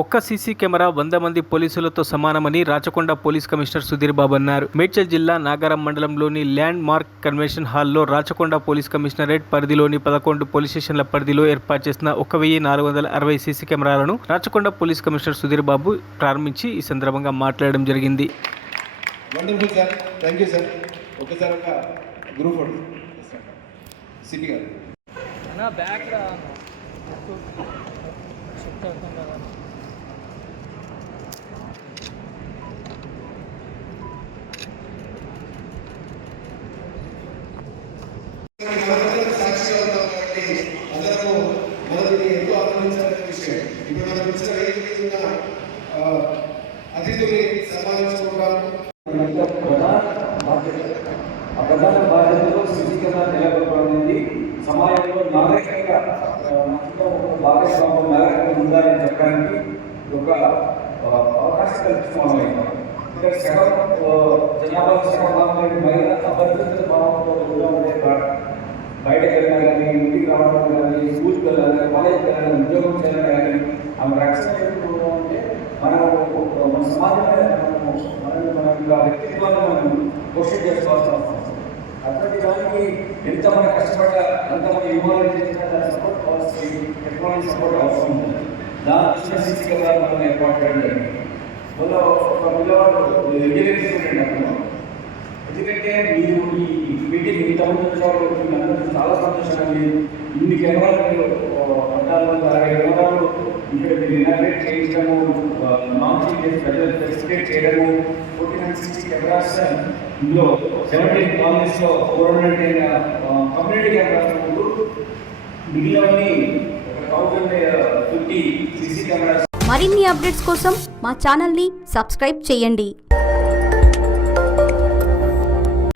ఒక్క CC camera వంద మంది పోలీసులతో సమానమని రాచకొండ పోలీస్ కమిషనర్ సుధీర్ బాబు అన్నారు. మేడ్చల్ జిల్లా నాగారం మండలంలోని ల్యాండ్ మార్క్ కన్వెన్షన్ హాల్లో రాచకొండ పోలీస్ కమిషనరేట్ పరిధిలోని పదకొండు పోలీస్ స్టేషన్ల పరిధిలో ఏర్పాటు చేసిన ఒక వెయ్యి నాలుగు వందల అరవై సీసీ కెమెరాలను రాచకొండ పోలీస్ కమిషనర్ సుధీర్ బాబు ప్రారంభించి ఈ సందర్భంగా మాట్లాడడం జరిగింది. వండర్ఫుల్ సార్ థ్యాంక్ సాక్షిగా ఉన్నాం కాబట్టి అందరము మొదటి ఎంతో ఆనందించాలనే విషయం. ఇప్పుడు మనం ఇచ్చిన వేదిక మీద ఉన్న అతిథుల్ని సన్మానించుకుంటాం ఆ ప్రధాన బాధ్యతలో స్థితిగా నిలబడబడింది సమాజంలో నాగరికంగా భాగస్వామ్యం నాగరికంగా ఉండాలని చెప్పడానికి ఒక అవకాశం కల్పిస్తున్నాం ఇక్కడ సగం జనాభా సగం మహిళ అభ్యర్థులు బయటకు వెళ్ళినా కానీ ఇంటికి రావడం కానీ స్కూల్కి వెళ్ళాలి కాలేజ్కి వెళ్ళాలి ఉద్యోగం చేయాలి కానీ ఆమె రక్షణ ఎప్పుడు అంటే మనం మన సమాజమే మనము మనం మన వ్యక్తిత్వాన్ని మనం క్వశ్చన్ చేసుకోవాల్సిన అవసరం అటువంటి దానికి ఎంత మన కష్టపడ్డా ఎంత మన ఇన్వాల్వ్ చేసినా సపోర్ట్ కావాల్సి టెక్నాలజీ సపోర్ట్ అవసరం ఉంది. దాని చిన్న సీసీ మనం ఏర్పాటు చేయడం జరిగింది. ఒక పిల్లవాడు ఇంజనీరింగ్ స్టూడెంట్ అంటున్నాం ఎందుకంటే మీరు ఈ మీటింగ్ ఇంతమంది వచ్చారు మీ చాలా సంతోషంగా ఇన్ని కెమెరాలు మీరు పద్నాలుగు వందల అరవై కెమెరాలు ఇక్కడ మీరు ఇనాగ్రేట్ చేయించడము లాంచింగ్ చేసి ప్రజలు ఫెసిలిటేట్ చేయడము ఫోర్టీ నైన్ సిక్స్టీ కెమెరాస్ ఇందులో సెవెంటీన్ కాలనీస్లో ఫోర్ హండ్రెడ్ అయిన కమ్యూనిటీ కెమెరాస్ ముందు మిగిలినవన్నీ ఒక థౌజండ్ ఫిఫ్టీ సిసి కెమెరాస్. మరిన్ని అప్డేట్స్ కోసం మా ఛానల్ని సబ్స్క్రైబ్ చేయండి.